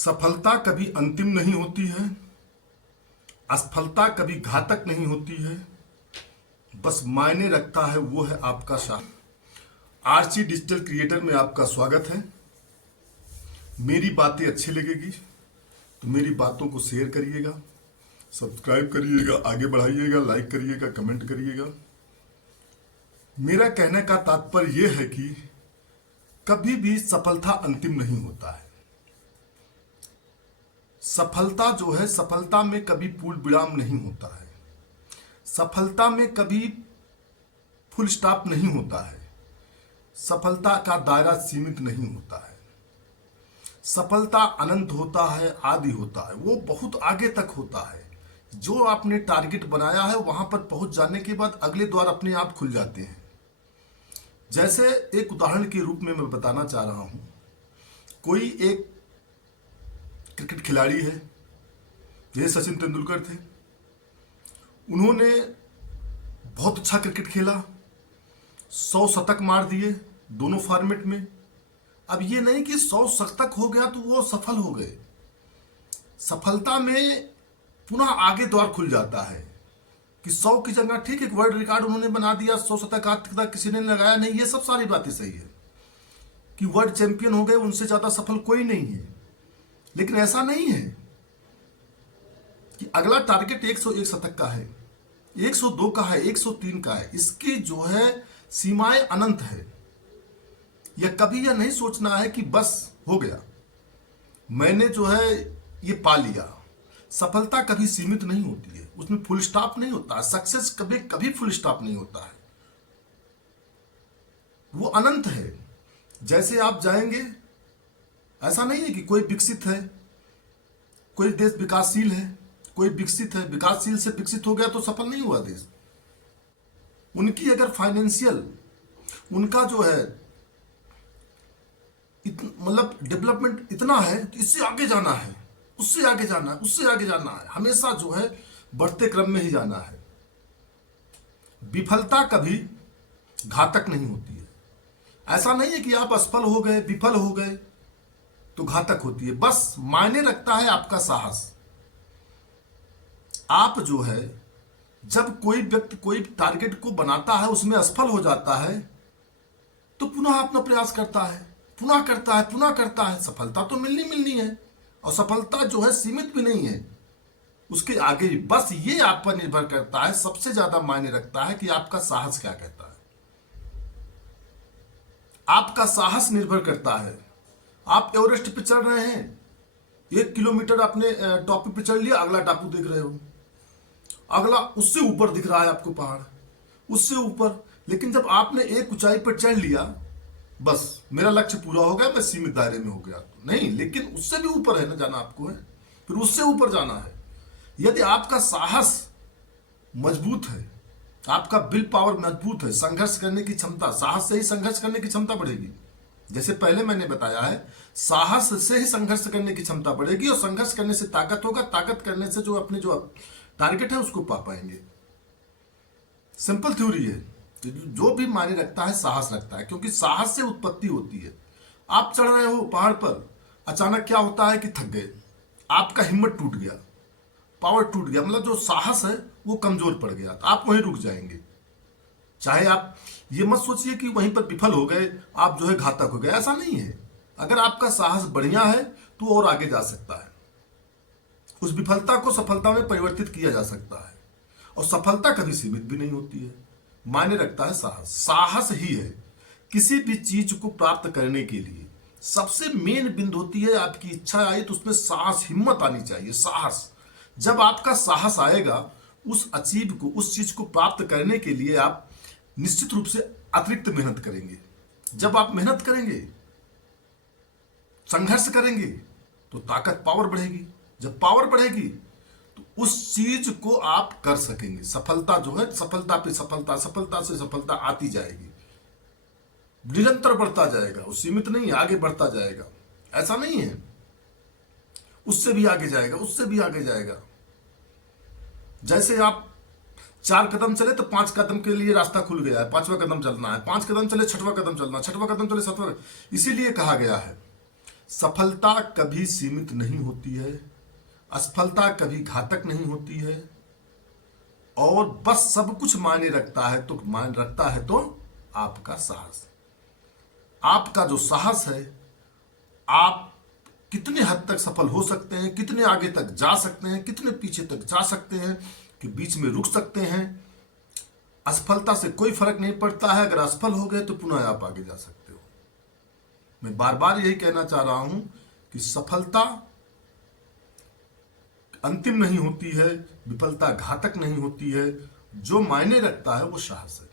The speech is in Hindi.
सफलता कभी अंतिम नहीं होती है, असफलता कभी घातक नहीं होती है। बस मायने रखता है वो है आपका साथ। आरसी डिजिटल क्रिएटर में आपका स्वागत है। मेरी बातें अच्छी लगेगी तो मेरी बातों को शेयर करिएगा, सब्सक्राइब करिएगा, आगे बढ़ाइएगा, लाइक करिएगा, कमेंट करिएगा। मेरा कहने का तात्पर्य यह है कि कभी भी सफलता अंतिम नहीं होता है। सफलता जो है, सफलता में कभी पूर्ण विराम नहीं होता है। सफलता में कभी फुल स्टॉप नहीं होता है। सफलता का दायरा सीमित नहीं होता है। सफलता अनंत होता है, आदि होता है, वो बहुत आगे तक होता है। जो आपने टारगेट बनाया है वहां पर पहुंच जाने के बाद अगले द्वार अपने आप खुल जाते हैं। जैसे एक उदाहरण के रूप में मैं बताना चाह रहा हूं। कोई एक क्रिकेट खिलाड़ी है, जैसे सचिन तेंदुलकर थे। उन्होंने बहुत अच्छा क्रिकेट खेला, 100 शतक मार दिए दोनों फॉर्मेट में। अब ये नहीं कि 100 शतक हो गया तो वो सफल हो गए। सफलता में पुनः आगे द्वार खुल जाता है कि 100 की जगह ठीक एक वर्ल्ड रिकॉर्ड उन्होंने बना दिया, 100 शतक आज तक किसी ने लगाया नहीं। ये सब सारी बातें सही है कि वर्ल्ड चैंपियन हो गए, उनसे ज्यादा सफल कोई नहीं है। लेकिन ऐसा नहीं है कि अगला टारगेट 101 शतक का है, 102 का है, 103 का है। इसकी जो है सीमाएं अनंत है। यह कभी यह नहीं सोचना है कि बस हो गया, मैंने जो है ये पा लिया। सफलता कभी सीमित नहीं होती है, उसमें फुल स्टॉप नहीं होता है। सक्सेस कभी कभी फुल स्टॉप नहीं होता है, वो अनंत है। जैसे आप जाएंगे, ऐसा नहीं है कि कोई विकसित है, कोई देश विकासशील है, कोई विकसित है, विकासशील से विकसित हो गया तो सफल नहीं हुआ देश। उनकी अगर फाइनेंशियल, उनका जो है मतलब डेवलपमेंट इतना है कि इससे आगे जाना है, उससे आगे जाना है, उससे आगे जाना है, हमेशा जो है बढ़ते क्रम में ही जाना है। विफलता कभी घातक नहीं होती है। ऐसा नहीं है कि आप असफल हो गए, विफल हो गए तो घातक होती है। बस मायने रखता है आपका साहस। आप जो है, जब कोई व्यक्ति कोई टारगेट को बनाता है, उसमें असफल हो जाता है तो पुनः अपना प्रयास करता है, पुनः करता है, पुनः करता है। सफलता तो मिलनी मिलनी है, और सफलता जो है सीमित भी नहीं है, उसके आगे भी। बस ये आप पर निर्भर करता है, सबसे ज्यादा मायने रखता है कि आपका साहस क्या कहता है। आपका साहस निर्भर करता है। आप एवरेस्ट पे चढ़ रहे हैं, 1 किलोमीटर आपने टॉप पे चढ़ लिया, अगला टापू देख रहे हो, अगला उससे ऊपर दिख रहा है आपको पहाड़, उससे ऊपर। लेकिन जब आपने एक ऊंचाई पर चढ़ लिया, बस मेरा लक्ष्य पूरा हो गया, मैं सीमित दायरे में हो गया, तो नहीं। लेकिन उससे भी ऊपर है ना जाना, आपको है फिर उससे ऊपर जाना है। यदि आपका साहस मजबूत है, आपका विल पावर मजबूत है, संघर्ष करने की क्षमता, साहस से ही संघर्ष करने की क्षमता बढ़ेगी। जैसे पहले मैंने बताया है, साहस से ही संघर्ष करने की क्षमता बढ़ेगी, और संघर्ष करने से ताकत होगा, ताकत करने से जो अपने जो टारगेट है उसको पा पाएंगे। सिंपल थ्योरी है। जो भी मायने रखता है साहस रखता है, क्योंकि साहस से उत्पत्ति होती है। आप चढ़ रहे हो पहाड़ पर, अचानक क्या होता है कि थक गए, आपका हिम्मत टूट गया, पावर टूट गया, मतलब जो साहस है वो कमजोर पड़ गया, तो आप वहीं रुक जाएंगे। चाहे आप ये मत सोचिए कि वहीं पर विफल हो गए, आप जो है घातक हो गए, ऐसा नहीं है। अगर आपका साहस बढ़िया है तो और आगे जा सकता है। उस विफलता को सफलता में परिवर्तित किया जा सकता है। और सफलता कभी सीमित भी नहीं होती है, मायने रखता है साहस। साहस ही है किसी भी चीज को प्राप्त करने के लिए सबसे मेन बिंदु होती है। आपकी इच्छा आई तो उसमें साहस, हिम्मत आनी चाहिए, साहस। जब आपका साहस आएगा, उस अचीव को, उस चीज को प्राप्त करने के लिए आप निश्चित रूप से अतिरिक्त मेहनत करेंगे। जब आप मेहनत करेंगे, संघर्ष करेंगे, तो ताकत, पावर बढ़ेगी। जब पावर बढ़ेगी तो उस चीज को आप कर सकेंगे। सफलता जो है, सफलता पे सफलता, सफलता से सफलता आती जाएगी, निरंतर बढ़ता जाएगा। वो सीमित नहीं, आगे बढ़ता जाएगा। ऐसा नहीं है उससे भी आगे जाएगा, उससे भी आगे जाएगा। जैसे आप 4 कदम चले तो 5 कदम के लिए रास्ता खुल गया है, 5वां कदम चलना है, 5 कदम चले 6वां कदम चलना, 6वां कदम चले 7वां। इसीलिए कहा गया है सफलता कभी सीमित नहीं होती है, असफलता कभी घातक नहीं होती है, और बस सब कुछ मायने रखता है तो आपका साहस। आपका जो साहस है, आप कितने हद तक सफल हो सकते हैं, कितने आगे तक जा सकते हैं, कितने पीछे तक जा सकते हैं, कि बीच में रुक सकते हैं। असफलता से कोई फर्क नहीं पड़ता है, अगर असफल हो गए तो पुनः आप आगे जा सकते हो। मैं बार बार यही कहना चाह रहा हूं कि सफलता अंतिम नहीं होती है, विफलता घातक नहीं होती है, जो मायने रखता है वो साहस है।